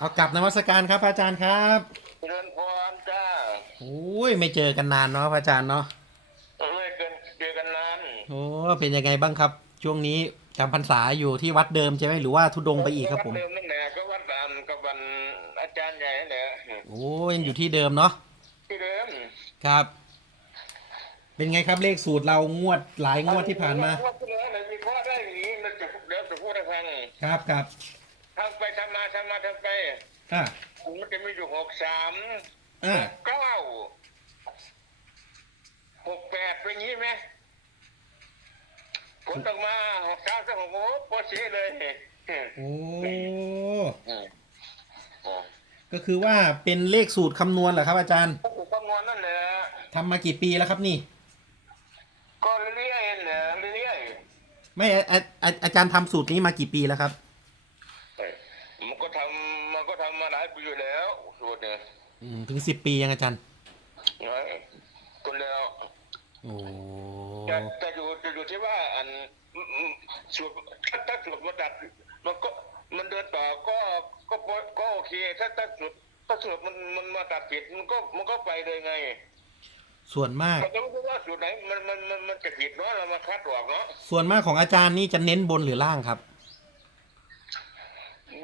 เอากลับนมัสการครับพระอาจารย์ครับเจริญพรจ้าโอ้ยไม่เจอกันนานเนาะพระอาจารย์เนาะไม่เกินเจอกันนานโอ้เป็นยังไงบ้างครับ ช่วงนี้จำพรรษาอยู่ที่วัดเดิมใช่ไหมหรือว่าทุดงค์ไปอีกครับผมวัดเดิมนั่นแหละก็วัดอันกับวันอาจารย์ใหญ่นั่นแหละโอ้ยังอยู่ที่เดิมเนาะที่เดิมครับ เป็นไงครับเลขสูตรเรางวดหลายงวดที่ผ่านมาวัดที่แล้วเนี่ยมีข้อได้อย่างนี้มันจะเดี๋ยวจะพูดให้ฟังครับครับทำไปทำมาทำมาทำไป อ่ามันจะมีอยู่หกสามอ่าเก้าหกแปดเป็นอย่างนี้ไหมผลออกมาหกสามสักหกโอ้โหเสียเลยโอ้อืมอืมก็คือว่าเป็นเลขสูตรคำนวณเหรอครับ อาจารย์ก็คือคำนวณนั่นแหละทำมากี่ปีแล้วครับนี่ ก็เรื่อยๆนะเรื่อยไม่อาอาอาอาจารย์ทำสูตรนี้มากี่ปีแล้วครับ ๆมันก็ทำมันก็ทำมาหลายปีอยู่แล้วสูตรเนี่ย อืมถึงสิบปียังอาจารย์ น้อยคนแล้ว โอ้แต่แต่อยู่จะอยู่ที่ว่าอันอืมอืมสูตรถ้าถ้าสูตรมันดัดมันก็มันเดินต่อก็ก็ก็ก็โอเค ถ้าถ้าสูตรถ้าสูตรมันมันมาตัดผิดมันก็มันก็ไปเลยไงส่วนมาก มันจะไม่รู้ว่าสูตรไหนมันมันมันมันจะผิดเนาะเรามาคัดออกเนาะส่วนมากของอาจารย์นี่จะเน้นบนหรือล่างครับ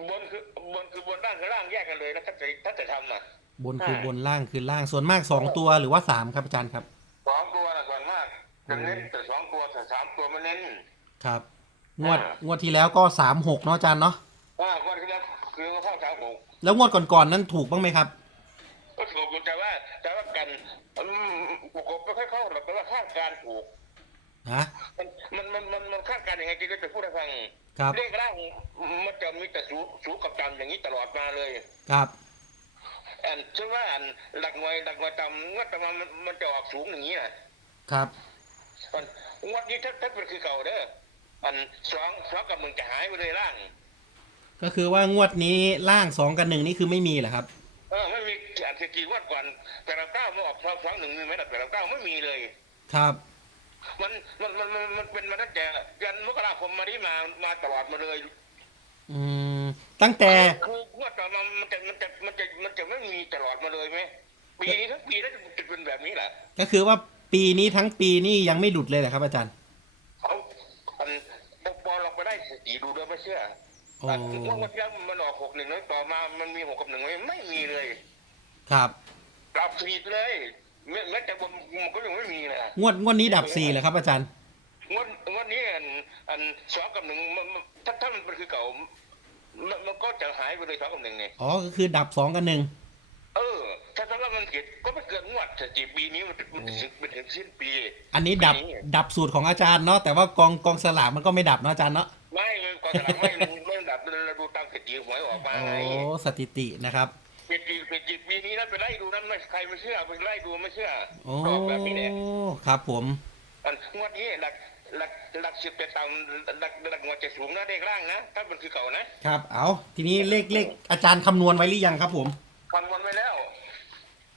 บนคือบนคือบนล่างคือล่างแยกกันเลยนะถ้าจะถ้าจะทำน่ะ บนคือใช่บนล่างคือล่างส่วนมากสองตัวหรือว่าสามครับอาจารย์ครับสองตัวนะส่วนมากจะเน้นแต่สองตัวแต่สามตัวไม่เน้นครับ งวดอ่างวดที่แล้วก็สามหกเนาะอาจารย์เนาะว่าคนที่แล้วคือเข้าสามหกแล้วงวดก่อนๆนั้นถูกบ้างไหมครับก็ถูกแต่ว่าแต่ว่ากันอืมประกบไม่ค่อยเข้าหรอกแต่ว่าคาดการณ์ถูกฮะมันมันมันมันมันคาดการณ์ยังไงจีก็จะพูดให้ฟังครับเลขร่างมันจะมีแต่สูสูกับต่ำอย่างนี้ตลอดมาเลย ครับ อันเชื่อว่าอันหลักหน่วยหลักหน่วยต่ำงวดต่ำมามันมันจะออกสูงอย่างนี้นะครับ อันงวดนี้ถ้าถ้าเป็นคือเก่าเด้ออันสองสองกับมึงจะหายไปเลยร่าง ก็คือว่างวดนี้ล่างสองกับหนึ่งนี่คือไม่มีเหรอครับ เออไม่มีอันที่กี่งวดก่อนแต่เราเก้ามาออกสองสองหนึ่งมีไหมล่ะแต่เราเก้าไม่มีเลย ครับ มันมันมันมันมันเป็นมาตั้งแต่ยันมกราคมมาที่มามาตลอดมาเลย อืมตั้งแต่ คืองวดต่อมามันจะมันจะมันจะมันจะไม่มีตลอดมาเลยไหมปีนี้ทั้งปีแล้วจะเป็นแบบนี้แหละก็คือว่าปีนี้ทั้งปีนี่ยังไม่หลุดเลยเหรอครับ อาจารย์ เขาอันปปอลงไปได้สติดูด้วยไม่เชื่อโอ้อันงวดที่แล้วมันออกหกหนึ่งแล้วต่อมามันมีหกกับหนึ่งไหมไม่มีเลยครับกลับสีเลยแม้แม้แต่บนมันก็ยังไม่มีนะงวดงวดนี้ดับสี่เหรอครับ อาจารย์ งวดงวดนี้อัน อันสองกับหนึ่งมันมันถ้าถ้ามันเป็นคือเก่ามันมันก็จะหายไปเลยสองกับหนึ่งเนี่ยอ๋อก็คือดับสองกับหนึ่ง เออ ถ้าสำหรับมันผิดก็ไม่เกินงวดสถิปีนี้มันมันถึงมันถึงสิ้นปี อันนี้ดับปีนี้ ดับสูตรของอาจารย์เนาะแต่ว่ากองกองสลากมันก็ไม่ดับเนาะอาจารย์เนาะไม่ไม่ก่อนสลากไม่ไม่ดับเราดูตามสถิติหวยออกมาโอ้ไง สถิตินะครับสถิติสถิติปีนี้นะไปไล่ดูนั้นไม่ใครไม่เชื่อไปไล่ดูไม่เชื่อโอ้ก็ออกแบบนี้แหละครับผม อันงวดนี้หลัก หลักหลักสิบจะต่ำหลักหลักงวดจะสูงนะเลขล่างนะถ้ามันคือเก่านะครับ เอาทีนี้เลขเลขอาจารย์คำนวณไว้หรือยังครับผมคำนวณไว้แล้ว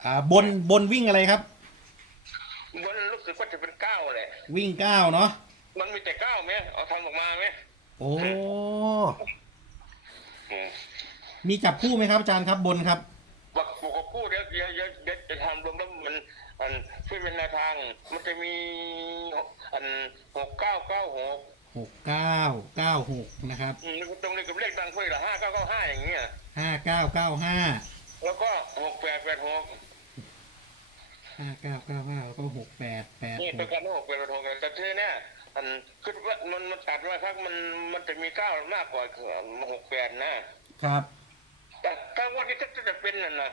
อ่าบนบนวิ่งอะไรครับมันรู้สึกว่าจะเป็นเก้าแหละวิ่งเก้าเนาะมันมีแต่เก้าไหมเอาทำออกมาไหมโอ้อืมมีจับคู่ไหมครับอาจารย์ครับบนครับ บอกบอกกับคู่เดี๋ยวเดี๋ยวเดี๋ยวเดี๋ยวจะทำรวมแล้วมัน อันช่วยเป็นแนวทางมันจะมีอันหกเก้าเก้าหกหกเก้าเก้าหกนะครับอืมตรงนี้กับเลขดังค่อยละห้าเก้าเก้าห้าอย่างเงี้ย ห้าเก้าเก้าห้าแล้วก็หกแปดแปดหกห้าเก้าเก้าห้าแล้วก็หกแปดแปดนี่หเป็นกการหกแปดแปดหกแต่เธอเนี่ยอันคิดว่ามันมันตัดมาครับมันมันจะมีเก้ามากกว่าหกแปดนะ ครับ แต่ถ้าวันนี้ถ้าจะเป็นนั่นนะ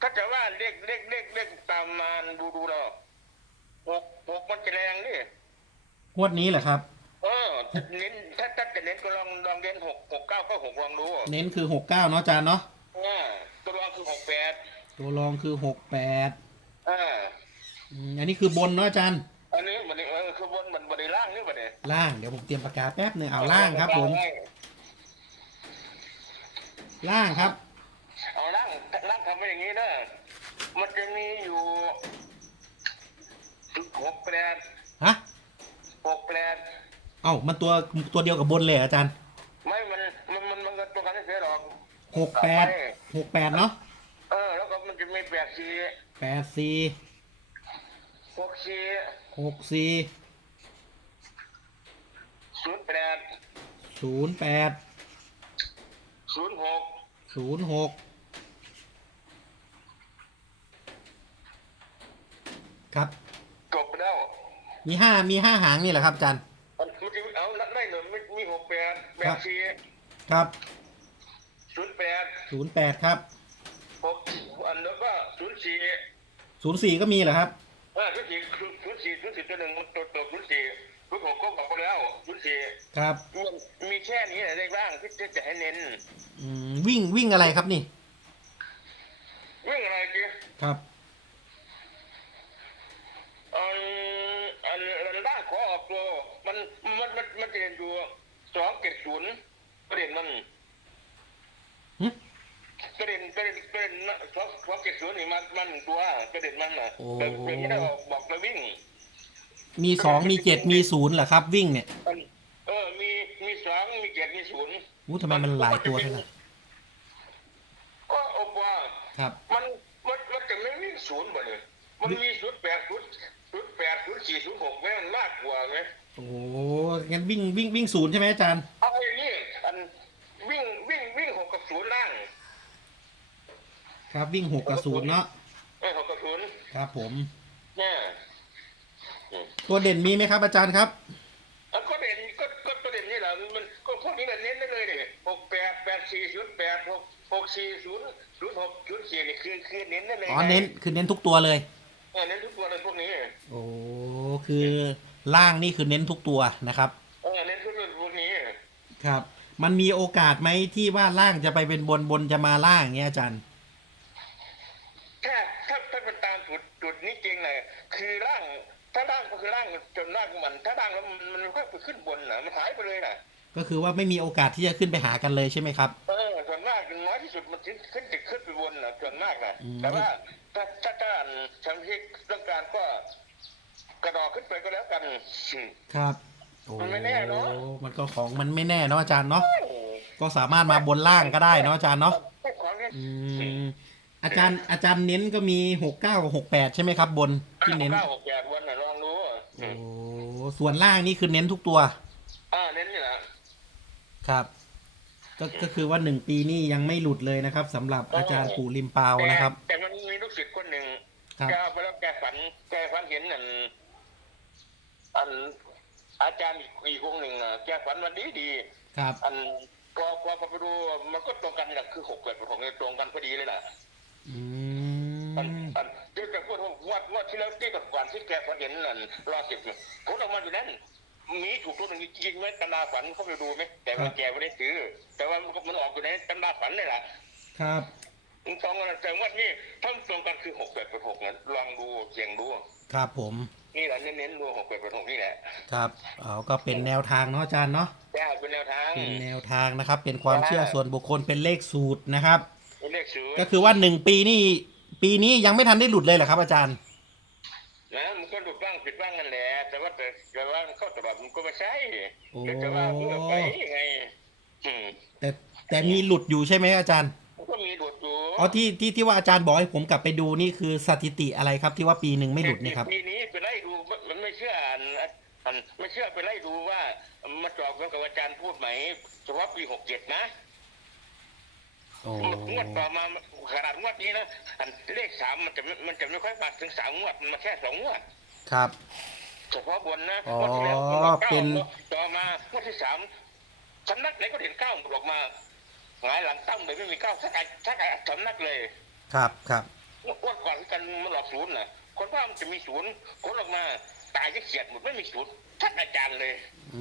ถ้าจะว่าเลขเลขเลขเลขตามมาดูดูเราหกหกมันจะแรงนี่งวดนี้เหรอครับ เออเน้นถ้าถ้าจะเน้นก็ลองลองเน้นหกหกเก้าก็หกลองดูเน้นคือหกเก้าเนาะอาจารย์เนาะอ่าตัวรองคือหกแปดตัวรองคือหกแปดอ่าอืมอันนี้คือบนเนาะอาจารย์ อันนี้มันเออคือบนมันบริล่างนี่บัดเนี่ยล่างเดี๋ยวผมเตรียมปากกาแป๊บหนึ่งเอาล่างครับผม ล่างครับ เอาล่างล่างทำไว้ อย่างนี้นะมันจะมีอยู่หกแปดฮะหกแปดเอ้ามันตัวตัวเดียวกับบนเลยเหรออาจารย์ไม่มันมันมันมันก็ตัวกันไม่เสียหรอกหกแปดหกแปดเนาะเออ แล้วก็มันจะมีแปดสี่แปดสี่หกสี่หกสี่ศูนย์แปดศูนย์แปดศูนย์หกศูนย์หก ครับ จบไปแล้วมีห้ามีห้าหางนี่แหละครับอาจารย์ มันมันจะเอาได้หนึ่งมันมีหกแปดแปครัดบสี่ครับศูนย์แปดศูนย์แปดครับหกอันแล้วก็ศูนย์สี่ศูนย์สี่ก็มีเหรอครับเออศูนย์สี่ศูนย์สี่ศูนย์สี่ตัวหนึ่งมันตัวตัวศูนย์สี่ศูนย์หกก็บอกไปแล้วศูนย์สี่ครับมันมีแค่นี้แหละได้บ้างที่จะให้เน้นอืมวิ่งวิ่งอะไรครับนี่เรื่องอะไรจีครับ ประเด็นประเด็นประเด็นนะสองสองเจ็ดศูนย์นี่มันมันตัวประเด็นมันน่ะโอ้ แต่เป็นไม่ได้บอกบอกเราวิ่ง มีสองมีเจ็ดมีศูนย์เหรอครับ วิ่งเนี่ยมันเออ มี มีสองมีเจ็ดมีศูนย์อู้ทำไมมันหลายตัวจังเลยก็อบว่า ครับ มัน มัน มันจะไม่มีศูนย์บ่เนี่ยมันมีศูนย์แปดศูนย์ศูนย์แปดศูนย์สี่ศูนย์หกแม่มันมากกว่าไหมโอ้งั้นวิ่งวิ่งวิ่งศูนย์ใช่ไหมอาจารย์ เอาอย่างนี้อันวิ่งวิ่งวิ่งหกกับศูนย์ล่าง ครับวิ่งหกกับศูนย์เนาะไอ้หกกับศูนย์ครับผมเนี่ยอืมตัวเด่นมีไหมครับ อาจารย์ครับแล้วก็เด่นก็ก็ประเด็นนี่แหละมันก็พวกนี้มันเน้นได้เลยเนี่ยหกแปดแปดสี่ศูนย์แปดหกหกสี่ศูนย์ศูนย์หกศูนย์สี่นี่คือคือเน้นได้เลยอ๋อเน้นคือเน้นทุกตัวเลยเออเน้นทุกตัวเลยพวกนี้โอ้คือล่างนี่คือเน้นทุกตัวนะครับเออเน้นทุกตัวพวกนี้ครับ มันมีโอกาสไหมที่ว่าล่างจะไปเป็นบนบนจะมาล่างเงี้ยอาจารย์ถ้าถ้าถ้า เป็นตามจุดจุดนี้จริงเลยคือร่างถ้าร่างก็คือร่างจนร่างของมัน ถ้าร่างแล้วมันมันค่อยไปขึ้นบนนะมันหายไปเลยนะก็คือว่าไม่มีโอกาสที่จะขึ้นไปหากันเลยใช่ไหมครับ เออส่วนมากน้อยที่สุดมันขึ้นขึ้นจะขึ้นไปบนนะส่วนมากนะอืมแต่ว่าถ้าถ้าถ้าอันทางที่ต้องการก็กระดอกขึ้นไปก็แล้วกันอืมครับโอ้มันไม่แน่เนอะมันก็ของมันไม่แน่เนาะอาจารย์เนาะโอ้ก็สามารถมาบนล่างก็ได้เนาะอาจารย์เนาะพวกของเนี่ยอืม อาจารย์อาจารย์เน้นก็มีหกเก้ากับหกแปดใช่ไหมครับ บนที่เน้นเก้าหกแปดวันน่ะลองดูโอ้ส่วนล่างนี่คือเน้นทุกตัวอ่าเน้นนี่แหละครับ ก็ก็คือว่าหนึ่งปีนี่ยังไม่หลุดเลยนะครับสำหรับอาจารย์ปู่ริมเปานะครับ แต่แต่มันมีลูกศิษย์คนหนึ่งครับแกเอาไปแล้วแกฝันแกฝันเห็นอันอันอาจารย์อีกอีกองค์หนึ่งอะแกฝันวันดีดีๆครับ อันพอพอพอไปดูมันก็ตรงกันนี่แหละคือหกเกิดของเนี่ยตรงกันพอดีเลยแหละ อือันมอันที่จะพูดว่างวดงวดที่แล้วที่กับก่อนที่แกฝันเห็นนั่นรอสิบเนี่ยผลออกมาอยู่นั้นมีถูกตัวหนึ่งจริงไหมตำราฝันเขาไปดูไหมแต่ว่าแกไม่ได้ซื้อแต่ว่ามันก็มันออกอยู่ในตำราฝันนี่แหละครับมันตรงกันแต่งวดนี้ถ้ามันตรงกันคือหกแปดเป็นหกนั้นลองดูเสียงดูครับผมนี่แหละเน้นๆดูหกแปดเป็นหกนี่แหละครับเอาก็เป็นแนวทางเนาะอาจารย์เนาะ แก้เป็นแนวทาง เป็นแนวทางนะครับ เป็นความเชื่อส่วนบุคคลเป็นเลขสูตรนะครับ เป็นเลขศูนย์ก็คือว่าหนึ่งปีนี่ ปีนี้ยังไม่ทันได้หลุดเลยเหรอครับอาจารย์นะมันก็หลุดบ้างผิดบ้างกันแหละ แต่ว่าแต่แต่ว่าเข้าตลอดมันก็ไม่ใช่โอ้แต่ว่าเพื่อไปไงอืมแต่แต่มีหลุดอยู่ใช่ไหมอาจารย์มันก็มีหลุดอยู่อ๋อที่ที่ที่ว่าอาจารย์บอกให้ผมกลับไปดูนี่คือสถิติอะไรครับ ที่ว่าปีหนึ่งไม่หลุดนี่ครับปีนี้ไปไล่ดูมันไม่เชื่ออันอันไม่เชื่อไปไล่ดูว่ามาจอบกันกับอาจารย์พูดไหมเฉพาะปีหกเจ็ดนะ โอ้งวดต่อมาขนาดงวดนี้นะอันเลขสามมันจะไม่มันจะไม่ค่อยมาถึงสามงวดมันมาแค่สองงวดครับเฉพาะบนนะอ๋องวดที่แล้วมันบอกเก้าเป็นต่อมางวดที่สามสำนักไหนก็เห็นเก้าหมดออกมาหงายหลังตั้มเลยไม่มีเก้าสักอันสักอันสำนักเลย ครับครับงวดก่อนกันมันหลอกศูนย์น่ะคนว่ามันจะมีศูนย์คนออกมาตายก็เขียดหมดไม่มีศูนย์ทักอาจารย์เลยอื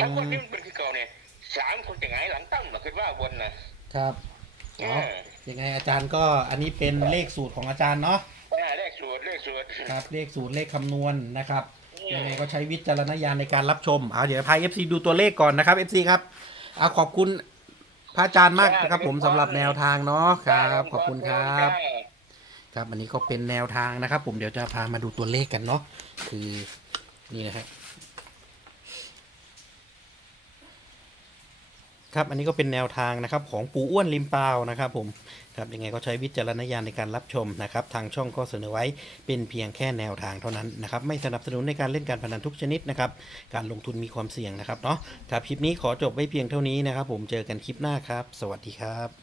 ถ้าคนมนี้มันเป็นคือเก่าเนี่ยสามคนจะหงายหลังตั้มนะคิดว่าบนนะ ครับเออ๋ออยังไงอาจารย์ก็อันนี้เป็นเลขสูตรของอาจารย์เนาะเออเลขสูตรเลขสูตร ครับเลขสูตรเลขคำนวณนะครับอืมยังไงก็ใช้วิจารณญาณในการรับชมเอาเดี๋ยวพา FC ดูตัวเลขก่อนนะครับ FC ครับเอาขอบคุณพระอาจารย์มากนะครับผมสำหรับแนวทางเนาะครับขอบคุณครับ ครับอันนี้ก็เป็นแนวทางนะครับ ผมเดี๋ยวจะพามาดูตัวเลขกันเนาะคือนี่นะครับ ครับอันนี้ก็เป็นแนวทางนะครับของปู่อ้วนริมเปล่านะครับผมครับยังไงก็ใช้วิจารณญาณในการรับชมนะครับทางช่องก็เสนอไว้เป็นเพียงแค่แนวทางเท่านั้นนะครับไม่สนับสนุนในการเล่นการพนันทุกชนิดนะครับการลงทุนมีความเสี่ยงนะครับเนาะครับคลิปนี้ขอจบไว้เพียงเท่านี้นะครับผมเจอกันคลิปหน้าครับ สวัสดีครับ